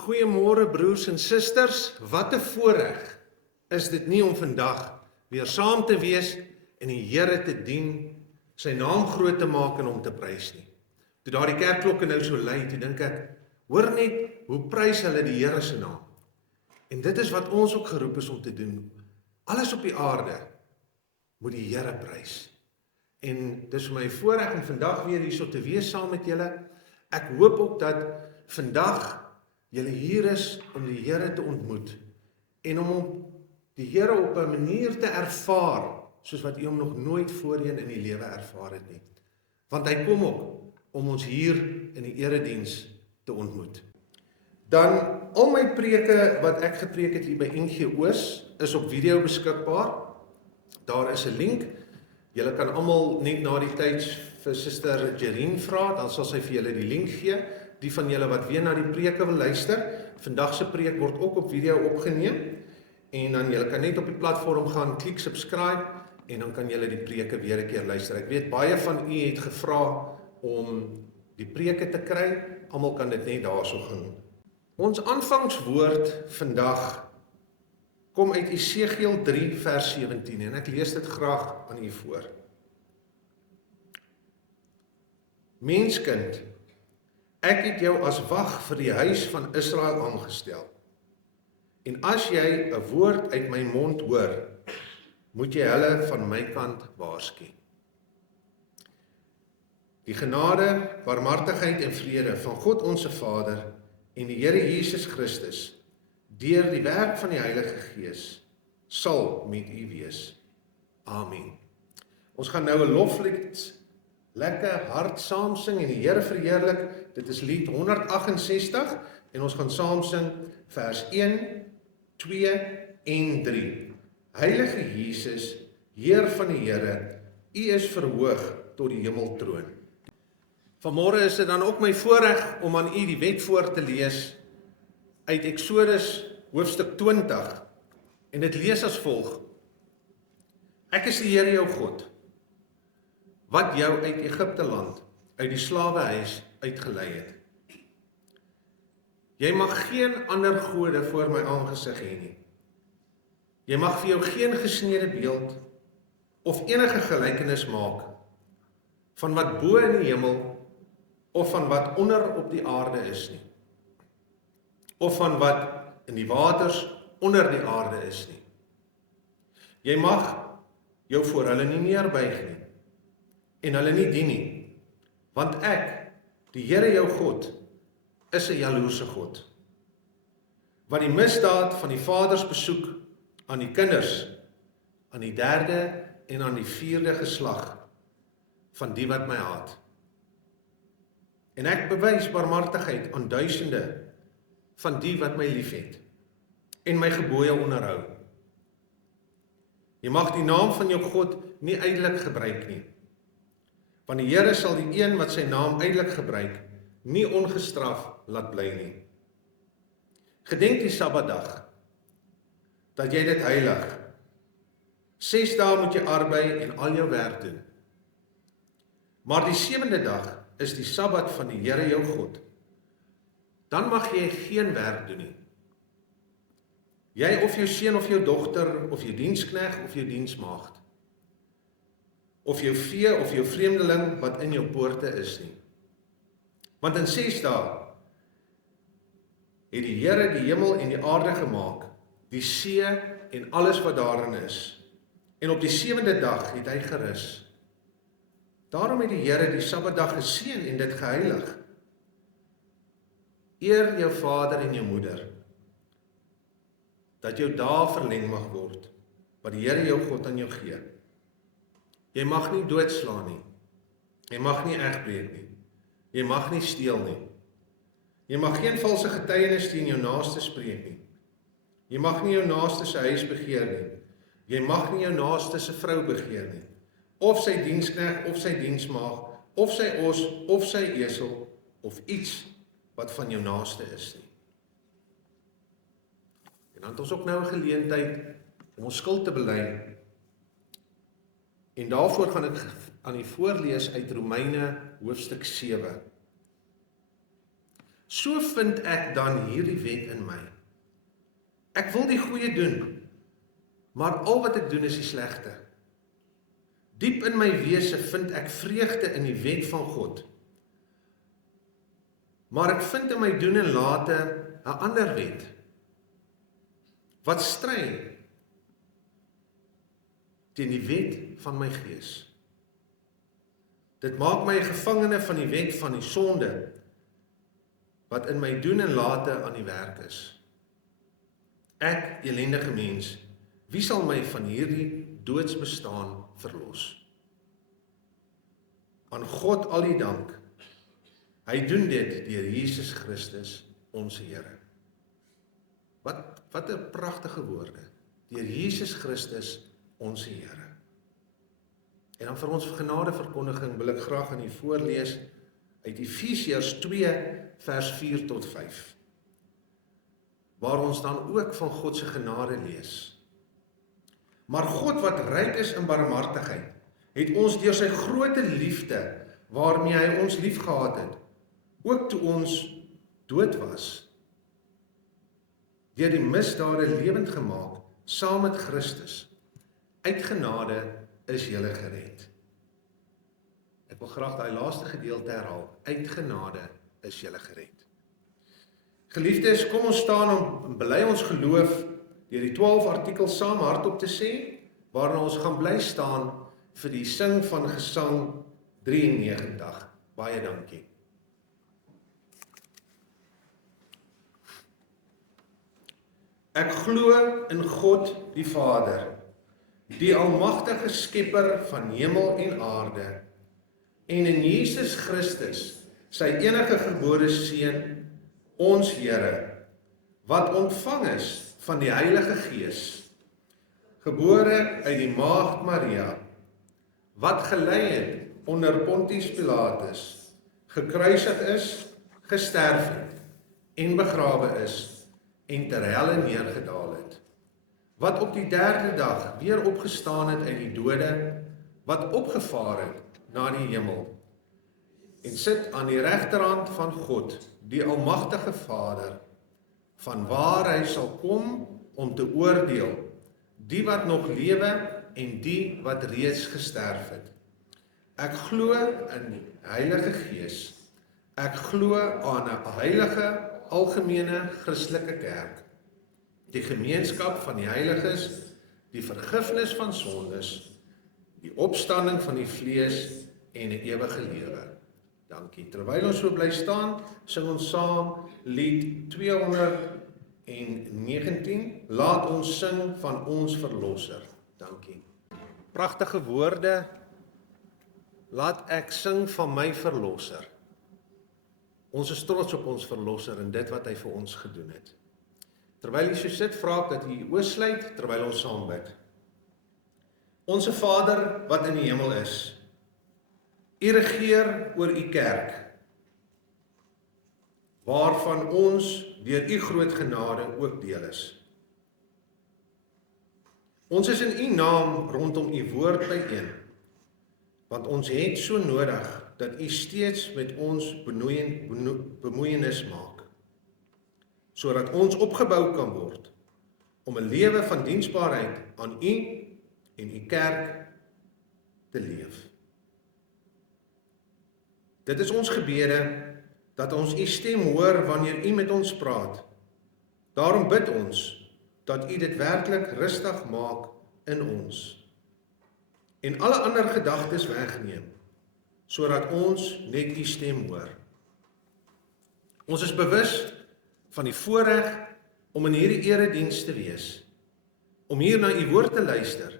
Goeiemôre broers en susters, wat 'n voorreg is dit nie om vandag weer saam te wees en die Here te dien, sy naam groot te maak en hom te prys nie. Toe daardie kerkklokke nou so lui, toe dink ek, hoor net hoe prys hulle die Here se naam. En dit is wat ons ook geroep is om te doen. Alles op die aarde moet die Here prys. En dis vir my voorreg om vandag weer hierso te wees saam met julle. Ek hoop ook dat vandag julle hier is om die Here te ontmoet en om die Here op 'n manier te ervaar soos wat u hom nog nooit voorheen in die lewe ervaar het nie. Want hy kom ook om ons hier in die erediens te ontmoet. Dan al my preke wat ek gepreek het hier by NG Oos is op video beskikbaar. Daar is 'n link. Julle kan almal net na die tyd vir Suster Jerine vra, dan sal sy vir julle die link gee. Die van julle wat weer na die preke wil luister, vandag se preek word ook op video opgeneem. En dan julle kan net op die platform gaan, klik subscribe en dan kan julle die preke weer 'n keer luister. Ek weet baie van u het gevra om die preke te kry. Almal kan dit net daarso gaan. Ons aanvangswoord vandag kom uit Esegiel 3 vers 17 en ek lees dit graag aan u voor. Menskind, ek het jou as wag vir die huis van Israel aangestel. En as jy 'n woord uit my mond hoor, moet jy hulle van my kant waarsku. Die genade, barmhartigheid en vrede van God ons Vader en die Here Jesus Christus, deur die werk van die Heilige Gees, sal met u wees. Amen. Ons gaan nou 'n loflied lekker hard saam sing en die Here verheerlik. Dit is lied 168 en ons gaan saam sing vers 1, 2 en 3. Heilige Jesus, Heer van die Here, u is verhoog tot die hemeltroon. Vanmôre is dit dan ook my voorreg om aan u die wet voor te lees uit Eksodus hoofstuk 20 en dit lees as volg. Ek is die Here jou God, wat jou uit Egipte land, uit die slawehuis uitgelei het. Jy mag geen ander gode voor my aangesig hê nie. Jy mag vir jou geen gesneede beeld of enige gelykenis maak van wat bo in die hemel of van wat onder op die aarde is nie. Of van wat in die waters onder die aarde is nie. Jy mag jou voor hulle nie neerbuig nie en hulle nie dien nie, want ek, die Here jou God, is 'n jaloerse God, wat die misdaad van die vaders besoek aan die kinders, aan die 3de en aan die 4de geslag van die wat my haat. En ek bewys barmhartigheid aan duisende van die wat my liefhet en my gebooie onderhou. Jy mag die naam van jou God nie ydelik gebruik nie, want die Here sal die een wat sy naam ydelik gebruik, nie ongestraf laat bly nie. Gedenk die Sabbatdag, dat jy dit heilig. 6 dae moet jy arbei en al jou werk doen. Maar die 7de dag is die Sabbat van die Here jou God. Dan mag jy geen werk doen nie. Jy of jou seun of jou dogter, of jou dienskneg of jou diensmaagd, of jou vee of jou vreemdeling wat in jou poorte is nie. Want in 6 dae het die Here die hemel en die aarde gemaak, die see en alles wat daarin is. En op die 7de dag het hy gerus. Daarom het die Here die Sabbatdag geseën en dit geheilig. Eer jou vader en jou moeder, dat jou dae verleng mag word, wat die Here jou God aan jou gee. Jy mag nie doodslaan nie. Jy mag nie egbreek nie. Jy mag nie steel nie. Jy mag geen valse getuienis teen jou naaste spreek nie. Jy mag nie jou naaste se huis begeer nie. Jy mag nie jou naaste se vrou begeer nie. Of sy dienskneg, of sy diensmaag, of sy os, of sy esel, of iets wat van jou naaste is nie. En dan het ons ook nou 'n geleentheid om ons skuld te bely. En daarvoor gaan ek aan u voorlees uit Romeine hoofstuk 7. So vind ek dan hierdie wet in my. Ek wil die goeie doen, maar al wat ek doen is die slegte. Diep in my wese vind ek vreugde in die wet van God. Maar ek vind in my doen en late 'n ander wet, wat stry teen die wet van my gees. Dit maak my 'n gevangene van die wet van die sonde, wat in my doen en late aan die werk is. Ek, elendige mens, wie sal my van hierdie doodsbestaan verlos? Aan God al die dank. Hy doen dit deur Jesus Christus, ons Here. Wat 'n pragtige woorde. Deur Jesus Christus, ons Here. En dan vir ons genadeverkondiging wil ek graag aan u voorlees uit Efesiërs 2 vers 4 tot 5. Waar ons dan ook van God se genade lees. Maar God wat ryk is in barmhartigheid, het ons deur sy groote liefde, waarmee hy ons liefgehad het, ook toe ons dood was, deur die misdade lewend gemaak, saam met Christus. Uit genade is julle gered. Ek wil graag daai laaste gedeelte herhaal. Uit genade is julle gered. Geliefdes, kom ons staan en bely ons geloof deur die 12 artikels saam hardop te sê, waarna ons gaan bly staan vir die sing van Gesang 93. Baie dankie. Ek glo in God die Vader, die almagtige skepper van hemel en aarde, en in Jesus Christus, sy enige gebore seun, ons Here, wat ontvang is van die Heilige Gees, gebore uit die maagd Maria, wat gelei het onder Pontius Pilatus, gekruisig is, gesterf het en begrawe is en ter helle neergedaal het, wat op die 3de dag weer opgestaan het uit die dode, wat opgevaar het na die hemel en sit aan die regterhand van God, die almagtige Vader, van waar hy sal kom om te oordeel die wat nog lewe en die wat reeds gesterf het. Ek glo in die Heilige Gees. Ek glo aan 'n heilige algemene Christelike kerk, die gemeenskap van die heiliges, die vergifnis van sondes, die opstanding van die vlees en 'n ewige lewe. Dankie. Terwyl ons so bly staan, sing ons saam lied 219, laat ons sing van ons verlosser. Dankie. Pragtige woorde, laat ek sing van my verlosser. Ons is trots op ons verlosser en dit wat hy vir ons gedoen het. Terwyl jy so sit, vra ek dat jy oë sluit terwyl ons saam bid. Onse Vader wat in die hemel is, U regeer oor U kerk, waarvan ons deur U groot genade ook deel is. Ons is in U naam rondom U woord byeen, want ons het so nodig dat U steeds met ons bemoeienis maak, sodat ons opgebou kan word om 'n lewe van diensbaarheid aan U en U kerk te leef. Dit is ons gebede dat ons U stem hoor wanneer U met ons praat. Daarom bid ons dat U dit werklik rustig maak in ons en alle ander gedagtes wegneem, sodat ons net U stem hoor. Ons is bewus van die voorreg om in hierdie erediens te wees, om hier na U woord te luister.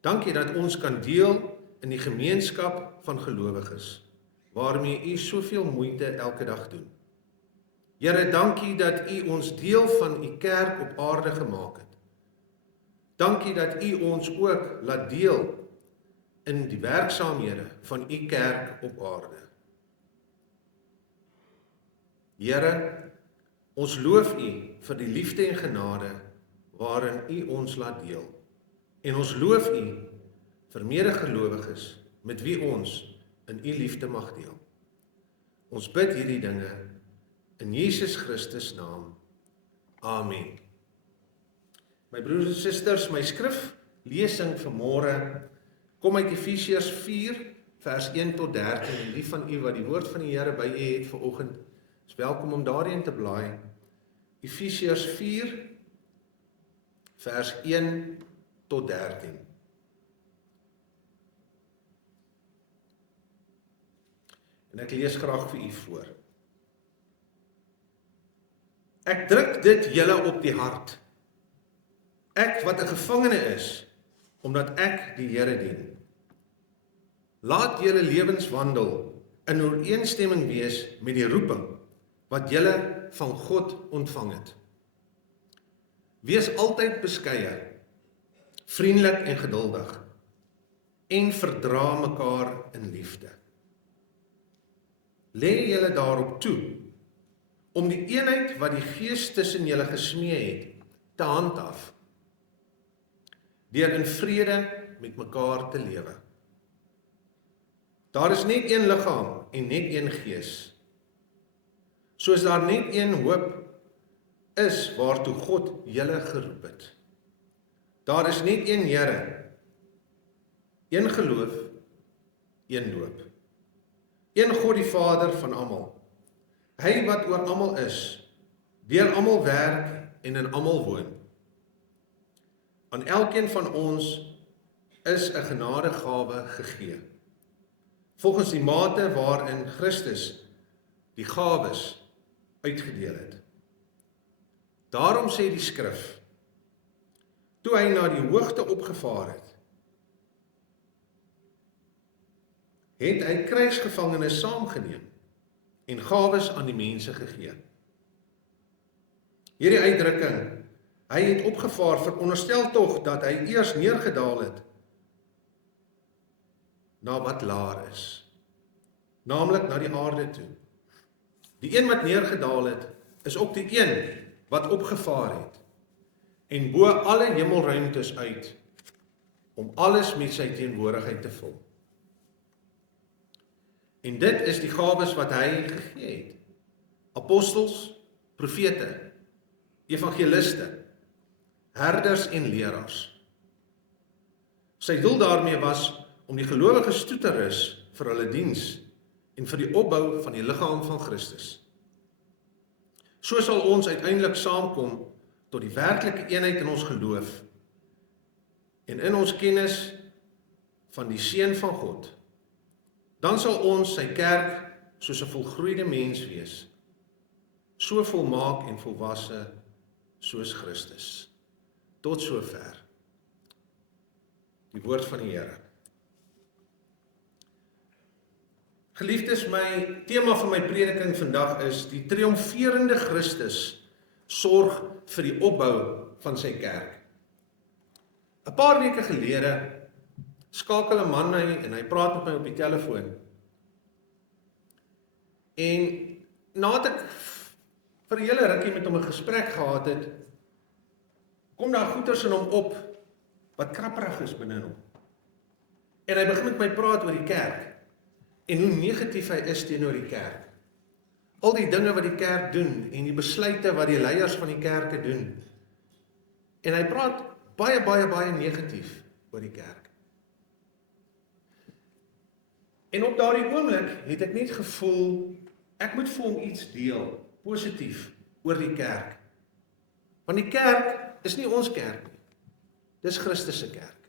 Dankie dat ons kan deel in die gemeenskap van gelowiges, waarmee U soveel moeite elke dag doen. Here, dankie dat U ons deel van U kerk op aarde gemaak het. Dankie dat U ons ook laat deel in die werksaamhede van U kerk op aarde. Here, ons loof U vir die liefde en genade waarin U ons laat deel. En ons loof U vir medegelowiges met wie ons in U liefde mag deel. Ons bid hierdie dinge In Jesus Christus naam. Amen. My broers en susters, my skriflesing vanmôre kom uit Efesiërs 4 vers 1 tot 13 en die van u wat die woord van die Here by u het vanoggend, is welkom om daarin te blaai. Efesiërs 4 vers 1 tot 13. En ek lees graag vir u voor. Ek druk dit julle op die hart. Ek wat 'n gevangene is, omdat ek die Here dien. Laat julle lewenswandel in ooreenstemming wees met die roeping wat julle van God ontvang het. Wees altyd beskeie, vriendelik en geduldig, en verdra mekaar in liefde. Lê julle daarop toe, om die eenheid wat die Gees tussen julle gesmee het, te handhaaf, deur in vrede met mekaar te lewe. Daar is net een liggaam en net een Gees. Soos daar net een hoop is waartoe God julle geroep het. Daar is net een Here, een geloof, een doop. Een God die Vader van almal. Hy wat oor almal is, deur almal werk en in almal woon. Aan elkeen van ons is 'n genadegawe gegee, volgens die mate waarin Christus die gawes uitgedeel het. Daarom sê die skrif, toe hy na die hoogte opgevaar het, het hy krygsgevangenes saamgeneem en gawes aan die mense gegee. Hierdie uitdrukking, hy het opgevaar, veronderstel tog dat hy eers neergedaal het na wat laer is, naamlik na die aarde toe. Die een wat neergedaal het, is ook die een wat opgevaar het, en bo alle hemelruimtes uit, om alles met sy teenwoordigheid te vul. En dit is die gawes wat hy gegee het. Apostels, profete, evangeliste, herders en leraars. Sy doel daarmee was om die gelowiges toe te rus vir hulle diens en vir die opbou van die liggaam van Christus. So sal ons uiteindelik saamkom tot die werklike eenheid in ons geloof en in ons kennis van die Seun van God. Dan sal ons sy kerk soos 'n volgroeide mens wees, so volmaak en volwasse soos Christus. Tot sover die woord van die Here. Geliefdes, my tema van my prediking vandag is die triomferende Christus sorg vir die opbou van sy kerk. 'n Paar weke gelede skakel 'n man my en hy praat met my op die telefoon. En nadat ek vir 'n hele rukkie met hom 'n gesprek gehad het, kom daar goeters in hom op wat krapperig is binne in hom. En hy begin met my praat oor die kerk en hoe negatief hy is teenoor die kerk. Al die dinge wat die kerk doen en die besluite wat die leiers van die kerke doen. En hy praat baie negatief oor die kerk. En op daardie oomblik het ek net gevoel, ek moet vir hom iets deel, positief, oor die kerk. Want die kerk is nie ons kerk nie, dis Christus se kerk.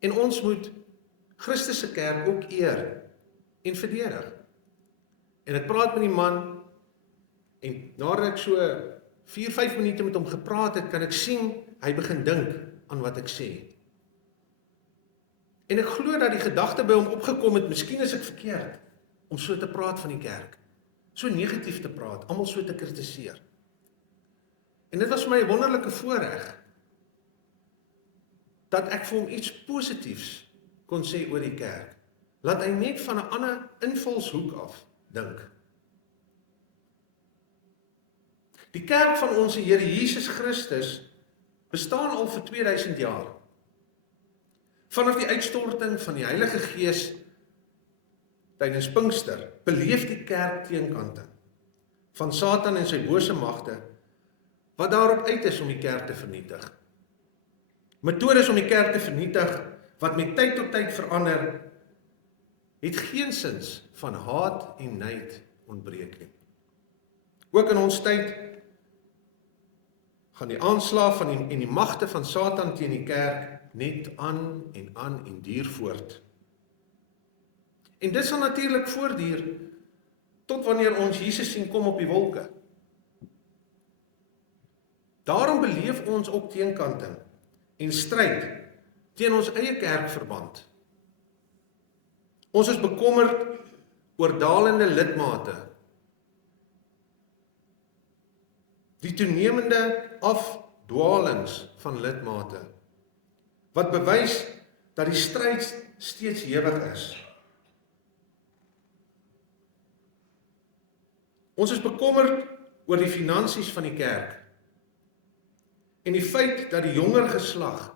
En ons moet Christus se kerk ook eer en verdedig. En ek praat met die man, en nadat ek so 4-5 minute met hom gepraat het, kan ek sien, hy begin dink aan wat ek sê. En ek glo dat die gedagte by hom opgekom het, miskien is ek verkeerd, om so te praat van die kerk. So negatief te praat, almal so te kritiseer. En dit was vir my 'n wonderlike voorreg, dat ek vir hom iets positiefs kon sê oor die kerk. Laat hy net van 'n ander invalshoek af dink. Die kerk van ons Here Jesus Christus bestaan al vir 2000 jaar. Vanaf die uitstorting van die Heilige Gees tydens Pinkster beleef die kerk teenkante. van Satan en sy bose magte, wat daarop uit is om die kerk te vernietig. Metodes om die kerk te vernietig, wat met tyd tot tyd verander, het geensins van haat en nyd ontbreek nie. Ook in ons tyd gaan die aanslag van en die magte van Satan teen die kerk net aan en duur voort. En dit sal natuurlik voortduur tot wanneer ons Jesus sien kom op die wolke. Daarom beleef ons ook teenkanting en stryd teen ons eie kerkverband. Ons is bekommerd oor dalende lidmate, die toenemende afdwalings van lidmate, wat bewys dat die stryd steeds ewig is. Ons is bekommerd oor die finansies van die kerk en die feit dat die jonger geslag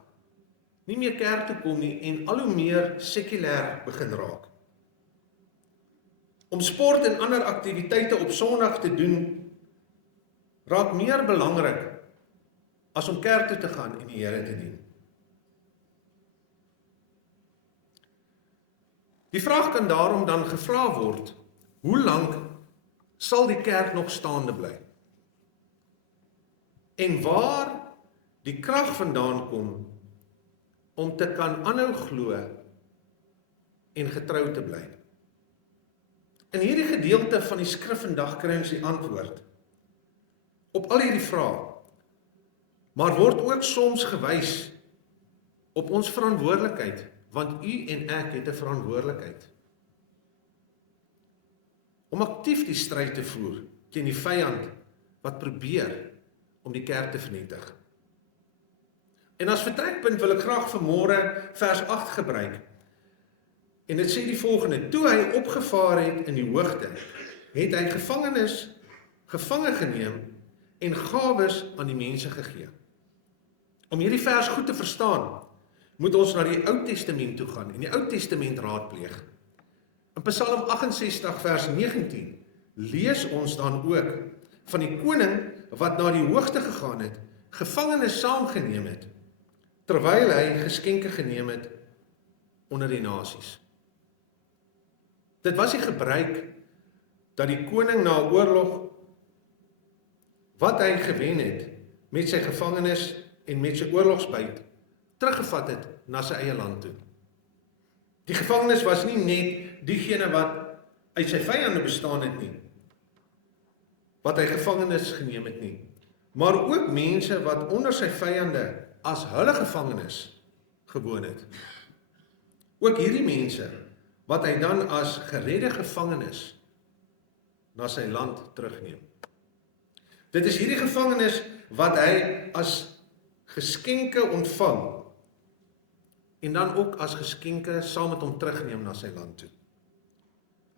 nie meer kerk toe kom nie en al hoe meer sekulêr begin raak. Om sport en ander aktiwiteite op Sondag te doen, raak meer belangrik as om kerk toe te gaan en die Here te dien. Die vraag kan daarom dan gevra word, hoe lank sal die kerk nog staande bly? En waar die krag vandaan kom om te kan aanhou glo en getrou te bly? In hierdie gedeelte van die skrif vandag kry ons die antwoord op al hierdie vrae, maar word ook soms gewys op ons verantwoordelikheid, want u en ek het 'n verantwoordelikheid om aktief die stryd te voer teen die vyand wat probeer om die kerk te vernietig. En as vertrekpunt wil ek graag vanmôre vers 8 gebruik. En dit sê die volgende: toe hy opgevaar het in die hoogte, het hy gevange geneem en gawes aan die mense gegee. Om hierdie vers goed te verstaan, moet ons na die Ou Testament toe gaan en die Ou Testament raadpleeg. In Psalm 68 vers 19 lees ons dan ook van die koning wat na die hoogte gegaan het, gevangenes saamgeneem het, terwyl hy geskenke geneem het onder die nasies. Dit was die gebruik dat die koning na 'n oorlog wat hy gewen het met sy gevangenes en met sy oorlogsbyt teruggevat het na sy eie land toe. Die gevangenes was nie net diegene wat uit sy vyande bestaan het nie, wat hy gevangenes geneem het nie, maar ook mense wat onder sy vyande as hulle gevangenes gewoon het. Ook hierdie mense wat hy dan as geredde gevangenes na sy land terugneem. Dit is hierdie gevangenes wat hy as geskenke ontvang en dan ook as geskenke saam met hom terugneem na sy land toe.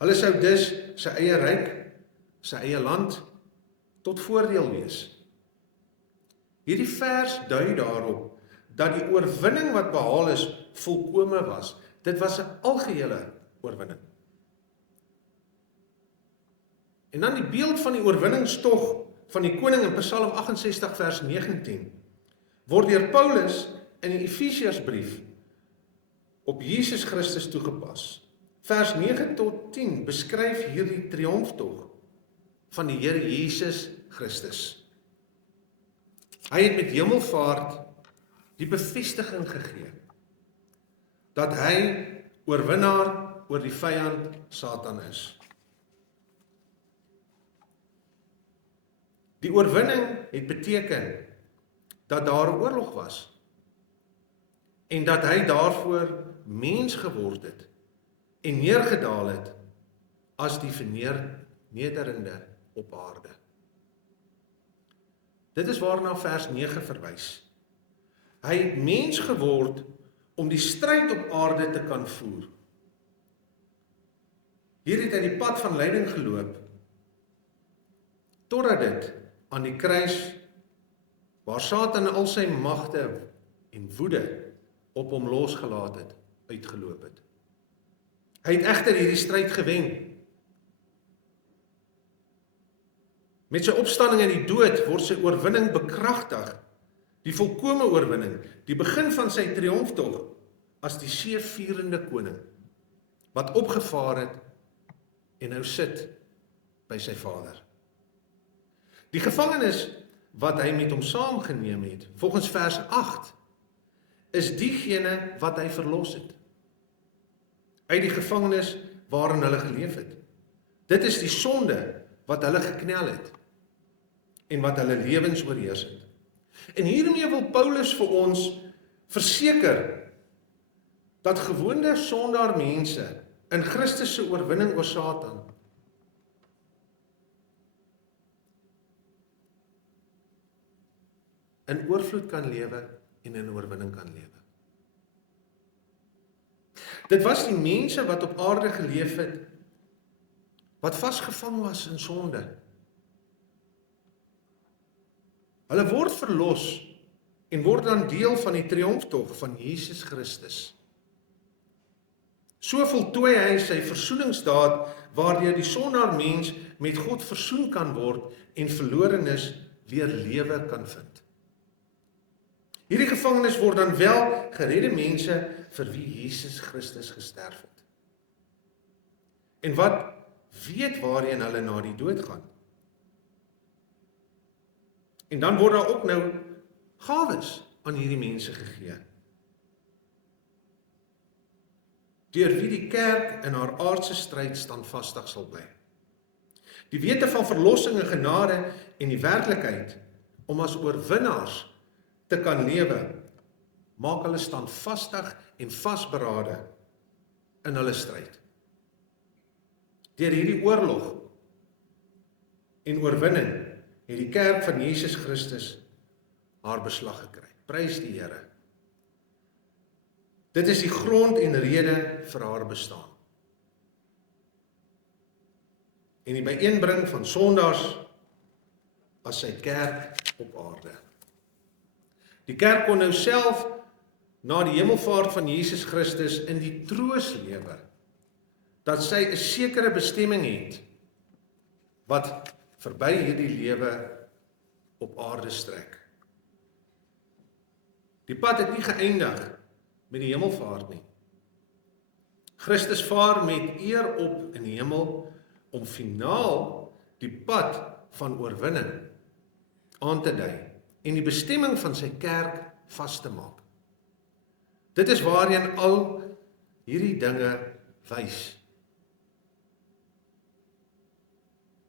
Hulle sou dus sy eie ryk, sy eie land tot voordeel wees. Hierdie vers dui daarop dat die oorwinning wat behaal is volkome was. Dit was 'n algehele oorwinning. En dan die beeld van die oorwinningstog van die koning in Psalm 68 vers 19 word deur Paulus in die Efesiërsbrief op Jesus Christus toegepas. Vers 9 tot 10 beskryf hierdie triomftog van die Here Jesus Christus. Hy het met hemelvaart die bevestiging gegee dat hy oorwinnaar oor die vyand Satan is. Die oorwinning het beteken dat daar 'n oorlog was en dat hy daarvoor mens geword het en neergedaal het as die vernederende op aarde. Dit is waarna vers 9 verwys. Hy het mens geword om die stryd op aarde te kan voer. Hier het hy die pad van lyding geloop, totdat dit aan die kruis, waar Satan al sy magte en woede op hom losgelaat het, uitgeloop het. Hy het egter hierdie stryd gewen. Met sy opstanding uit die dood word sy oorwinning bekragtig, die volkome oorwinning, die begin van sy triomftog as die seëvierende koning, wat opgevaar het en nou sit by sy Vader. Die gevangenes wat hy met hom saamgeneem het, volgens vers 8, is diegene wat hy verlos het, uit die gevangenis waarin hulle geleef het. Dit is die sonde wat hulle geknel het, en wat hulle lewens oorheers het. En hiermee wil Paulus vir ons verseker, dat gewone sondaar mense in Christus se oorwinning oor Satan in oorvloed kan lewe en in oorwinning kan lewe. Dit was die mense wat op aarde geleef het, wat vasgevang was in sonde. Hulle word verlos en word dan deel van die triomftog van Jesus Christus. So voltooi hy sy versoeningsdaad, waardeur die sondaar mens met God versoen kan word en verlorenes weer lewe kan vind. Hierdie gevangenes word dan wel geredde mense vir wie Jesus Christus gesterf het. En wat weet waarheen hulle na die dood gaan. En dan word daar ook nou gawes aan hierdie mense gegee. Deur wie die kerk in haar aardse stryd standvastig sal bly. Die wete van verlossing en genade en die werklikheid om as oorwinnaars te kan lewe, maak hulle standvastig en vasberade in hulle stryd. Deur hierdie oorlog en oorwinning het die kerk van Jesus Christus haar beslag gekry. Prys die Here. Dit is die grond en rede vir haar bestaan. En die byeenbring van sondaars as sy kerk op aarde. Die kerk kon nou self na die hemelvaart van Jesus Christus in die troos lewe, dat sy 'n sekere bestemming het, wat verby hierdie lewe op aarde strek. Die pad het nie geëindig met die hemelvaart nie. Christus vaar met eer op in die hemel om finaal die pad van oorwinning aan te dui en die bestemming van sy kerk vas te maak. Dit is waarheen al hierdie dinge wys.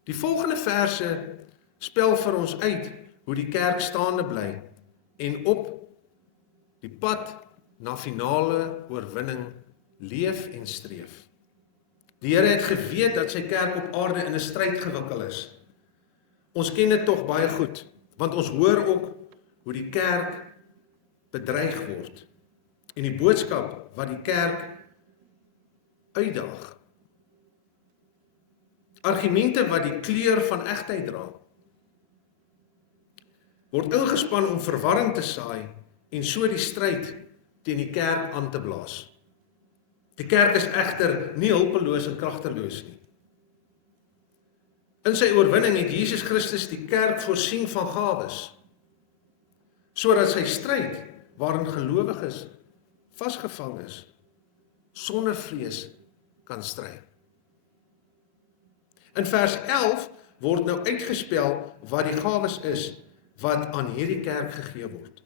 Die volgende verse spel vir ons uit hoe die kerk staande bly en op die pad na finale oorwinning leef en streef. Die Here het geweet dat sy kerk op aarde in 'n stryd gewikkel is. Ons ken dit tog baie goed, want ons hoor ook hoe die kerk bedreig word en die boodskap wat die kerk uitdaag. Argumente wat die kleur van egtheid dra, word ingespan om verwarring te saai en so die stryd teen die kerk aan te blaas. Die kerk is egter nie hulpeloos en kragteloos nie. In sy oorwinning het Jesus Christus die kerk voorsien van gawes, sodat sy stryd, waarin gelowiges vasgevang is, sonder vrees kan stry. In vers 11 word nou uitgespel wat die gawes is wat aan hierdie kerk gegee word.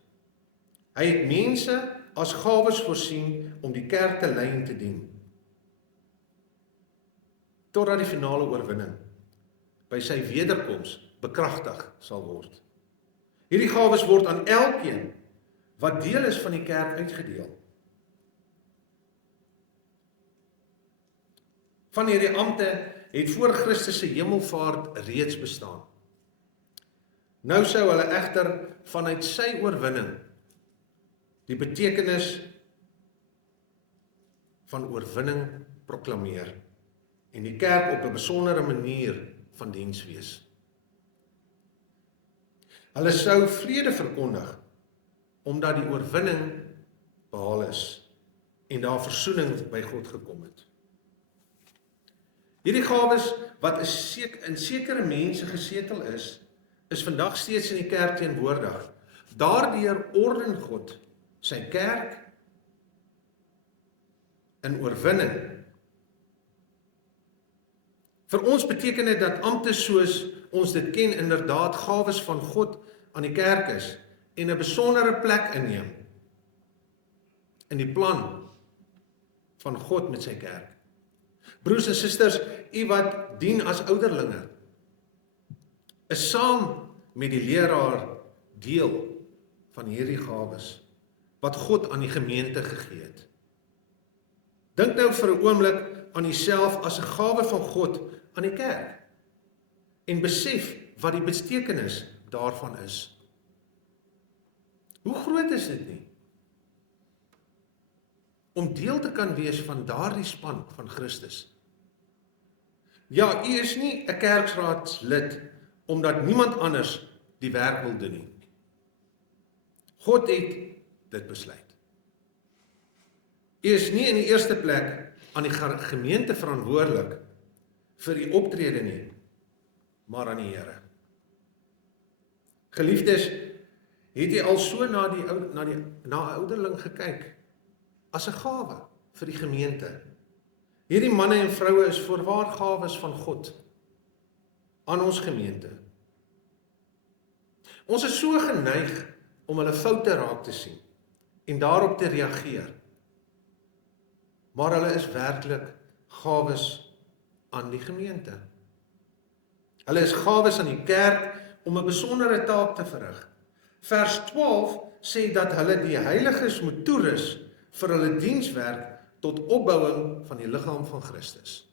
Hy het mense as gawes voorsien om die kerk te lei en te dien, totdat die finale oorwinning by sy wederkoms bekragtig sal word. Hierdie gawes word aan elkeen wat deel is van die kerk uitgedeel. Van hierdie ampte het voor Christus se hemelvaart reeds bestaan. Nou sou hulle egter vanuit sy oorwinning die betekenis van oorwinning proklameer en die kerk op 'n besondere manier van diens wees. Hulle sou vrede verkondig omdat die oorwinning behaal is en daar versoening by God gekom het. Hierdie gawes wat in sekere mense gesetel is vandag steeds in die kerk teenwoordig. Daardeur orden God sy kerk in oorwinning. Vir ons beteken dit dat amptes soos ons dit ken inderdaad gawes van God aan die kerk is en 'n besondere plek inneem in die plan van God met sy kerk. Broers en susters, u wat dien as ouderlinge, is saam met die leraar deel van hierdie gawes wat God aan die gemeente gegee het. Dink nou vir 'n oomblik aan jouself as 'n gawe van God aan die kerk en besef wat die betekenis daarvan is. Hoe groot is dit nie? Om deel te kan wees van daardie span van Christus. Ja, u is nie 'n kerkraadslid omdat niemand anders die werk wil doen nie. God het dit besluit. U is nie in die eerste plek aan die gemeente verantwoordelik vir die optrede nie, maar aan die Here. Geliefdes, het jy al so na 'n ouderling gekyk as 'n gawe vir die gemeente? Hierdie manne en vroue is voorwaar gawes van God aan ons gemeente. Ons is so geneig om hulle foute raak te sien en daarop te reageer. Maar hulle is werklik gawes aan die gemeente. Hulle is gawes aan die kerk om 'n besondere taak te verrig. Vers 12 sê dat hulle die heiliges moet toerus vir hulle dienswerk tot opbouing van die liggaam van Christus.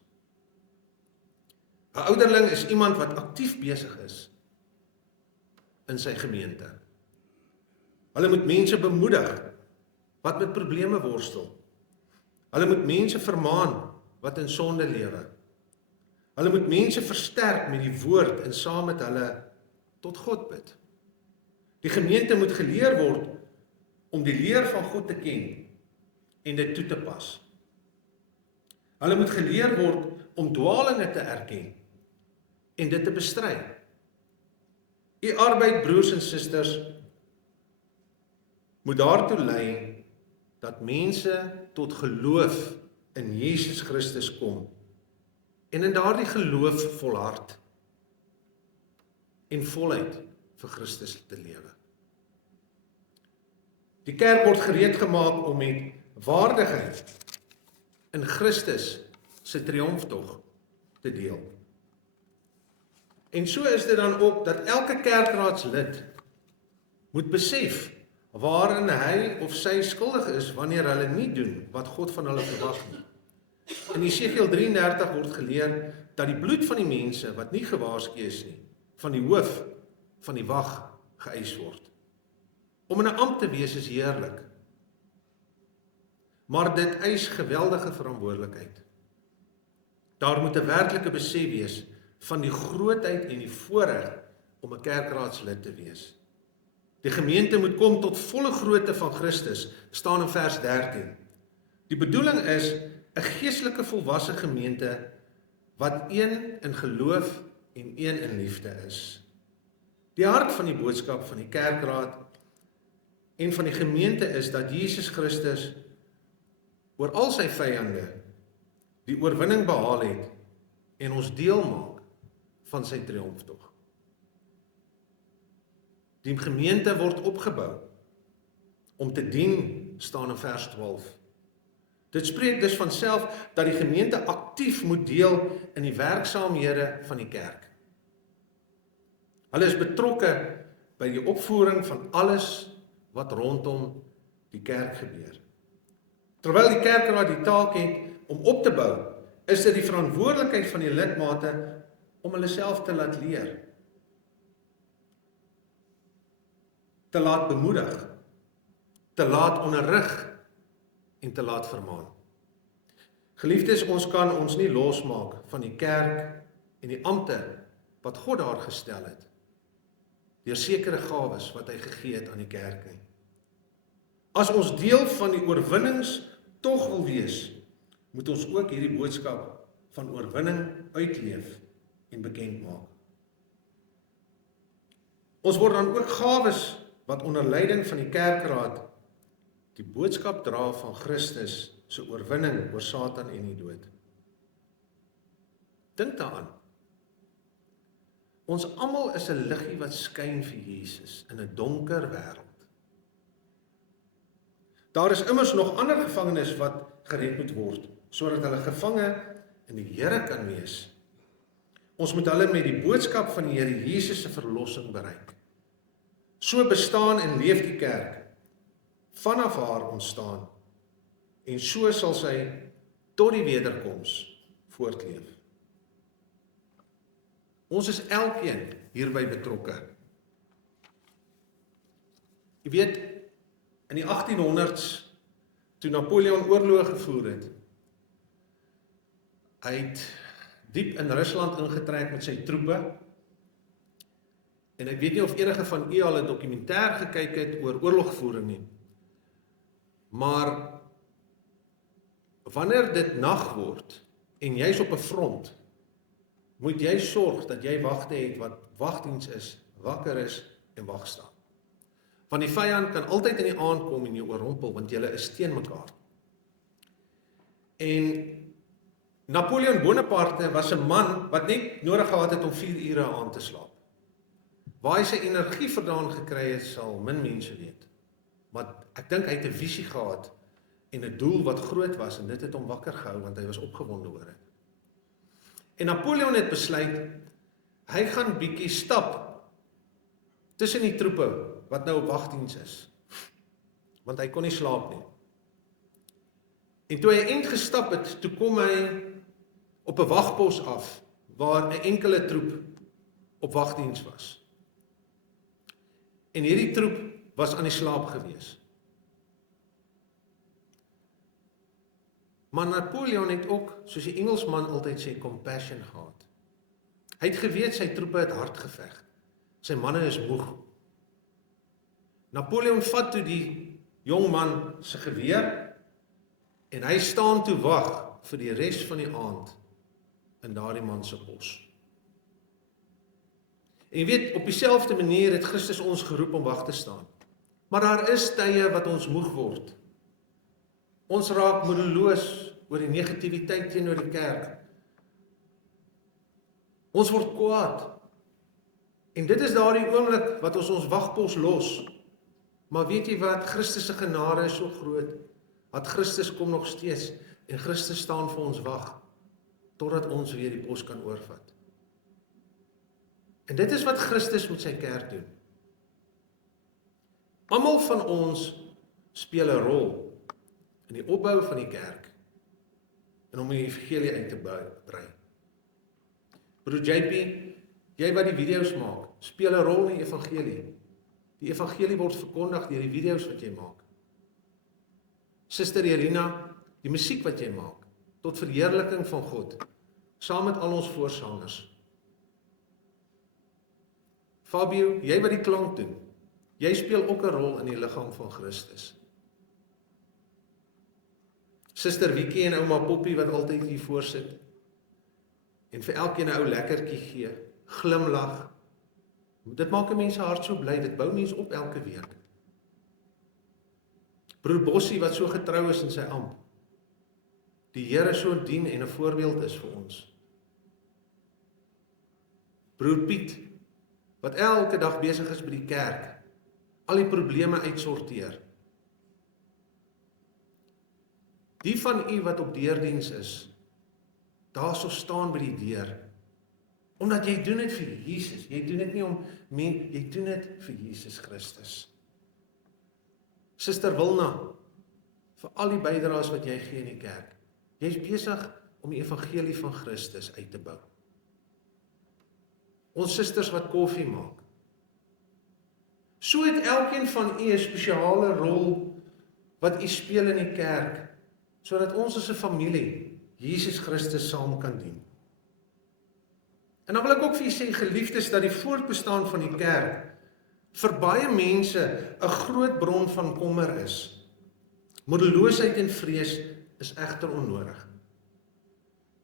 'n Ouderling is iemand wat aktief besig is in sy gemeente. Hulle moet mense bemoedig wat met probleme worstel. Hulle moet mense vermaan wat in sonde lewe. Hulle moet mense versterk met die woord en saam met hulle tot God bid. Die gemeente moet geleer word om die leer van God te ken en dit toe te pas. Hulle moet geleer word om dwalinge te erken en dit te bestry. U arbeid, broers en susters, moet daartoe lei dat mense tot geloof in Jesus Christus kom en in daardie geloof volhard en voluit vir Christus te lewe. Die kerk word gereed gemaak om met waardigheid in Christus se triomftog te deel. En so is dit dan ook dat elke kerkraadslid moet besef waarin hy of sy skuldig is wanneer hulle nie doen wat God van hulle verwag nie. In Jesegiel 33 word geleer dat die bloed van die mense wat nie gewaarsku is nie, van die hoof van die wag geëis word. Om in 'n ampt te wees is heerlik, maar dit eis geweldige verantwoordelikheid. Daar moet 'n werklike besef wees van die grootheid en die voorreg om 'n kerkraadslid te wees. Die gemeente moet kom tot volle grootte van Christus, staan in vers 13. Die bedoeling is 'n geestelike volwasse gemeente wat een in geloof en een in liefde is. Die hart van die boodskap van die kerkraad en van die gemeente is dat Jesus Christus oor al sy vyande die oorwinning behaal het en ons deel maak van sy triomftog. Die gemeente word opgebou om te dien, staan in vers 12. Dit spreek dus vanself dat die gemeente aktief moet deel in die werksaamhede van die kerk. Hulle is betrokke by die opvoering van alles wat rondom die kerk gebeur. Terwyl die kerkraad die taak het om op te bou, is dit die verantwoordelikheid van die lidmate om hulle self te laat leer, te laat bemoedig, te laat onderrig en te laat vermaan. Geliefdes, ons kan ons nie losmaak van die kerk en die ampte wat God daar gestel het, deur sekere gawes wat hy gegee het aan die kerk nie. As ons deel van die oorwinnings tog wil wees, moet ons ook hierdie boodskap van oorwinning uitleef en bekend maak. Ons word dan ook gawes wat onder leiding van die kerkraad die boodskap dra van Christus se oorwinning oor Satan en die dood. Dink daaraan. Ons almal is 'n liggie wat skyn vir Jesus in 'n donker wêreld. Daar is immers nog ander gevangenes wat gered moet word, sodat hulle gevange in die Here kan wees. Ons moet hulle met die boodskap van die Here Jesus se verlossing bereik. So bestaan en leef die kerk vanaf haar ontstaan en so sal sy tot die wederkoms voortleef. Ons is elkeen hierby betrokke. Jy weet, in die 1800s, toe Napoleon oorlog gevoer het, hy het diep in Rusland ingetrek met sy troepe, en ek weet nie of enige van u al 'n dokumentêr gekyk het oor oorlogvoering nie, maar wanneer dit nag word, en jy's op 'n front, moet jy sorg dat jy wagte het wat wagdiens is, wakker is en wag staan. Want die vyand kan altyd in die aand kom en jou oorrompel, want julle is teen mekaar. En Napoleon Bonaparte was 'n man wat net nodig gehad het om 4 ure aan te slaap. Waar hy sy energie vandaan gekry het, sal min mense weet. Maar ek dink hy het 'n visie gehad en 'n doel wat groot was, en dit het hom wakker gehou, want hy was opgewonde oor dit. En Napoleon het besluit, hy gaan bietjie stap tussen die troepe wat nou op wagdiens is, want hy kon nie slaap nie. En toe hy eind gestap het, toe kom hy op 'n wagpos af, waar 'n enkele troep op wagdiens was. En hierdie troep was aan die slaap gewees. Maar Napoleon het ook, soos die Engelsman altyd sê, compassion gehad. Hy het geweet sy troepe het hard geveg. Sy manne is moeg. Napoleon vat toe die jong man se geweer en hy staan toe wag vir die res van die aand in daardie man se pos. En jy weet, op dieselfde manier het Christus ons geroep om wag te staan. Maar daar is tye wat ons moeg word. Ons raak moedeloos oor die negativiteit teenoor die kerk. Ons word kwaad. En dit is daardie oomblik wat ons wagpos los. Maar weet jy wat? Christus se genade is so groot, dat Christus kom nog steeds, en Christus staan vir ons wag, totdat ons weer die pos kan oorvat. En dit is wat Christus met sy kerk doen. Almal van ons speel 'n rol in die opbou van die kerk, en om die evangelie uit te brei. Broer JP, jy wat die video's maak, speel 'n rol in die evangelie. Die evangelie word verkondig deur die video's wat jy maak. Suster Irina, die musiek wat jy maak, tot verheerliking van God, saam met al ons voorsangers. Fabio, jy wat die klank doen, jy speel ook 'n rol in die liggaam van Christus. Suster Wiekie en ouma Poppie wat altyd hier voorsit, en vir elkeen 'n ou lekkertjie gee, glimlag. Dit maak 'n mens se hart so bly, dit bou mens op elke week. Broer Bossie wat so getrou is in sy amp, die Here so dien en 'n voorbeeld is vir ons. Broer Piet, wat elke dag besig is by die kerk, al die probleme uitsorteer. Die van u wat op deurdiens is, daar sal staan by die deur, omdat jy doen dit vir Jesus, jy doen dit nie om jy doen dit vir Jesus Christus. Suster Wilna, vir al die bydraes wat jy gee in die kerk, jy is besig om die evangelie van Christus uit te bou. Ons susters wat koffie maak. So het elkeen van u 'n spesiale rol wat u speel in die kerk, sodat ons as 'n familie Jesus Christus saam kan dien. En dan wil ek ook vir u sê, geliefdes, dat die voortbestaan van die kerk vir baie mense 'n groot bron van kommer is. Moedeloosheid en vrees is egter onnodig.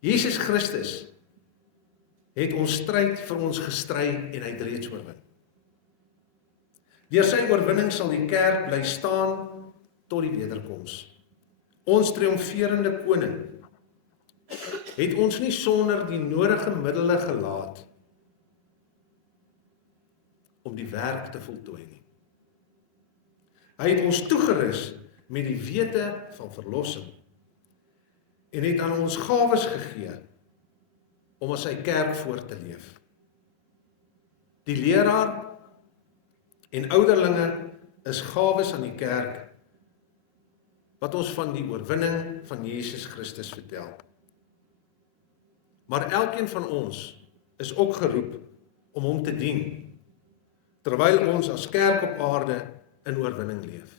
Jesus Christus het ons stryd vir ons gestry en hy het reeds oorwin. Deur sy oorwinning sal die kerk bly staan tot die wederkoms. Ons triomferende koning het ons nie sonder die nodige middele gelaat om die werk te voltooi nie. Hy het ons toegerus met die wete van verlossing en het aan ons gawes gegee om as sy kerk voort te leef. Die leraar en ouderlinge is gawes aan die kerk wat ons van die oorwinning van Jesus Christus vertel. Maar elkeen van ons is ook geroep om hom te dien, terwyl ons as kerk op aarde in oorwinning leef.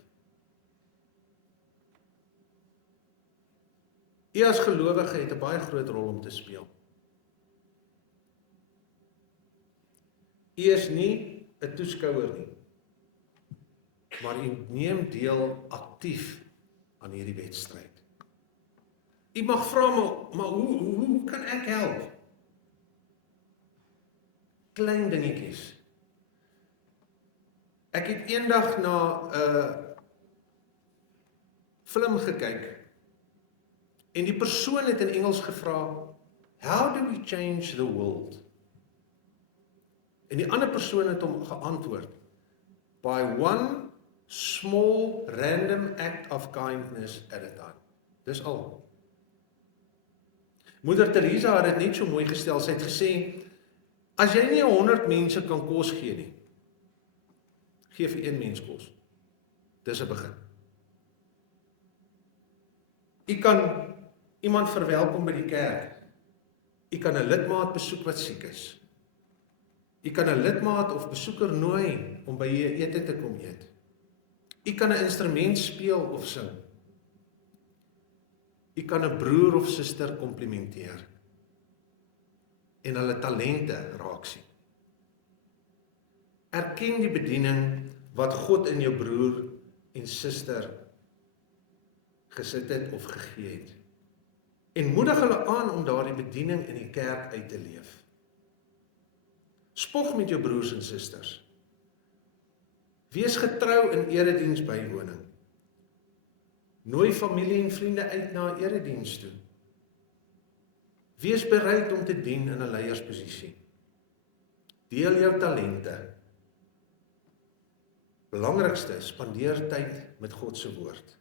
U as gelowige het 'n baie groot rol om te speel. U is nie 'n toeskouer nie, maar u neem deel aktief aan hierdie wedstryd. U mag vra, maar hoe kan ek help? Klein dingetjies. Ek het eendag na 'n film gekyk en die persoon het in Engels gevra, "How do we change the world?" En die ander persoon het hom geantwoord, "By one small random act of kindness at a time." Dis al. Moeder Teresa het dit net so mooi gestel. Sy het gesê, as jy nie 100 mense kan kos gee nie, gee vir een mens kos. Dis 'n begin. U kan iemand verwelkom by die kerk. U kan 'n lidmaat besoek wat siek is. U kan 'n lidmaat of besoeker nooi om by u ete te kom eet. U kan 'n instrument speel of sing. U kan 'n broer of suster komplimenteer en hulle talente raak sien. Erken die bediening wat God in jou broer en suster gesit het of gegee het. En moedig hulle aan om daardie bediening in die kerk uit te leef. Spog met jou broers en susters. Wees getrou in erediens bywoning. Nooi familie en vriende uit na 'n erediens toe. Wees bereid om te dien in 'n leiersposisie. Deel jou talente. Belangrikste, spandeer tyd met God se woord.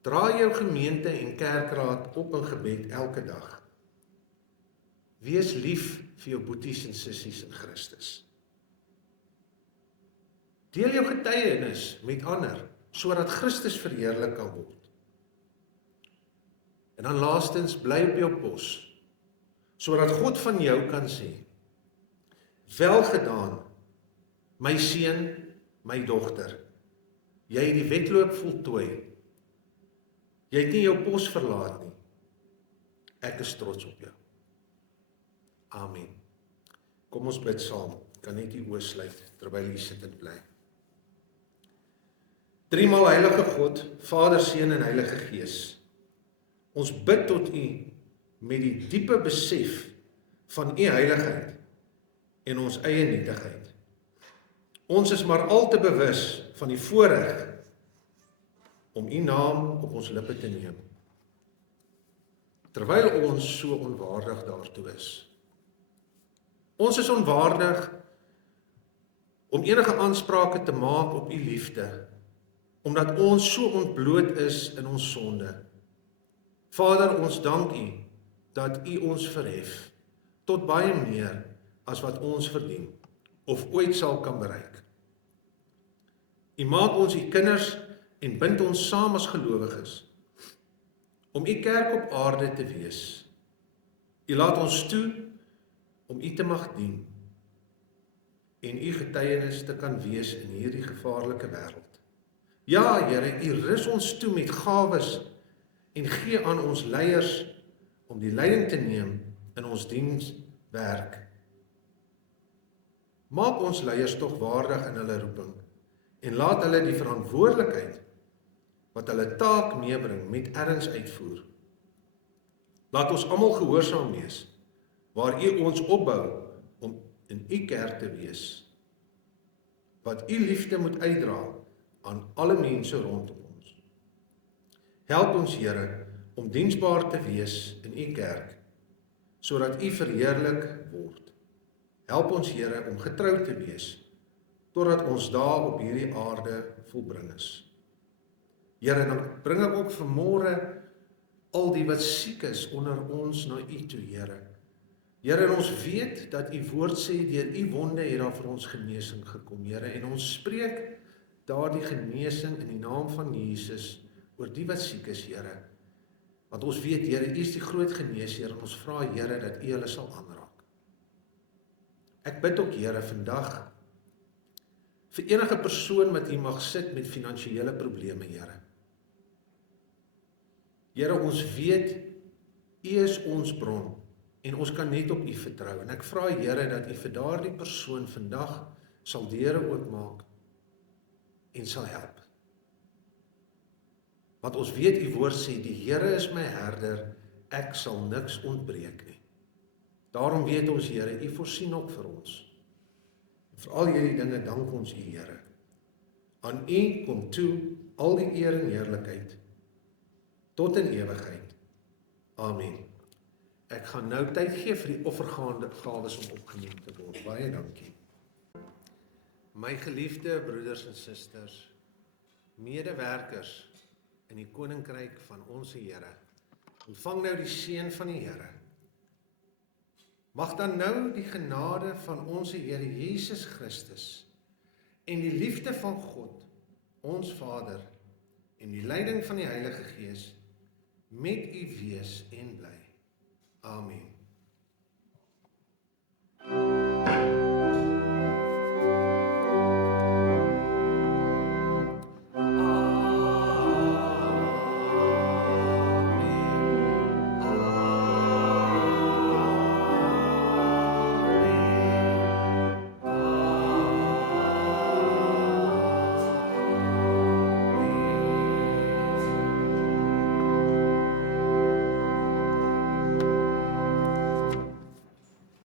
Dra jou gemeente en kerkraad op in gebed elke dag. Wees lief vir jou boeties en sissies in Christus. Deel jou getuienis met ander, sodat Christus verheerlik kan word. En dan laastens, bly op jou pos, sodat God van jou kan sê, "Welgedaan, my seun, my dogter, jy het die wedloop voltooi. Jy het nie jou pos verlaat nie. Ek is trots op jou." Amen. Kom ons bid saam. Kan net die oë sluit terwyl jy sit en bly. Driemaal heilige God, Vader, Seun en Heilige Gees. Ons bid tot U met die diepe besef van U heiligheid en ons eie nietigheid. Ons is maar al te bewus van die voorreg om U naam op ons lippe te neem, terwyl ons so onwaardig daartoe is. Ons is onwaardig om enige aansprake te maak op U liefde, omdat ons so ontbloot is in ons sonde. Vader, ons dank U dat U ons verhef tot baie meer as wat ons verdien of ooit sal kan bereik. U maak ons U kinders en bind ons saam as gelowiges om U kerk op aarde te wees. U laat ons toe om U te mag dien en U getuienis te kan wees in hierdie gevaarlike wêreld. Ja, Here, U rus ons toe met gawes en gee aan ons leiers om die leiding te neem in ons dienswerk. Maak ons leiers tog waardig in hulle roeping en laat hulle die verantwoordelikheid wat hulle taak meebring met erns uitvoer. Laat ons almal gehoorsaam wees, waar U ons opbou om in U kerk te wees, wat U liefde moet uitdra aan alle mense rondom ons. Help ons, Here, om diensbaar te wees in U kerk, sodat U verheerlik word. Help ons, Here, om getrou te wees, totdat ons dae op hierdie aarde volbring is. Here, dan bring ek ook vanmôre al die wat siek is onder ons na U toe, Here. Here, en ons weet dat U woord sê, deur U wonde het daar vir ons genesing gekom, Here, en ons spreek daardie genesing in die naam van Jesus oor die wat siek is, Here. Want ons weet, Here, U is die groot geneesheer, en ons vra, Here, dat U hulle sal aanraak. Ek bid ook, Here, vandag vir enige persoon wat hier mag sit met finansiële probleme, Here. Here, ons weet, U is ons bron, en ons kan net op U vertrou. En ek vra, Here, dat U vir daardie persoon vandag sal deure oopmaak en sal help. Want ons weet U woord sê, die Here is my herder, ek sal niks ontbreek nie. Daarom weet ons, Here, U voorsien ook vir ons. En vir al hierdie dinge dank ons U, Here. Aan U kom toe al die eer en heerlikheid tot in ewigheid. Amen. Ek gaan nou tyd gee vir die offergawes om opgeneem te word. Baie dankie. My geliefde broeders en susters, medewerkers in die koninkryk van ons Here, ontvang nou die seën van die Here. Mag dan nou die genade van ons Here Jesus Christus en die liefde van God, ons Vader, en die leiding van die Heilige Gees met u wees en bly. Amen.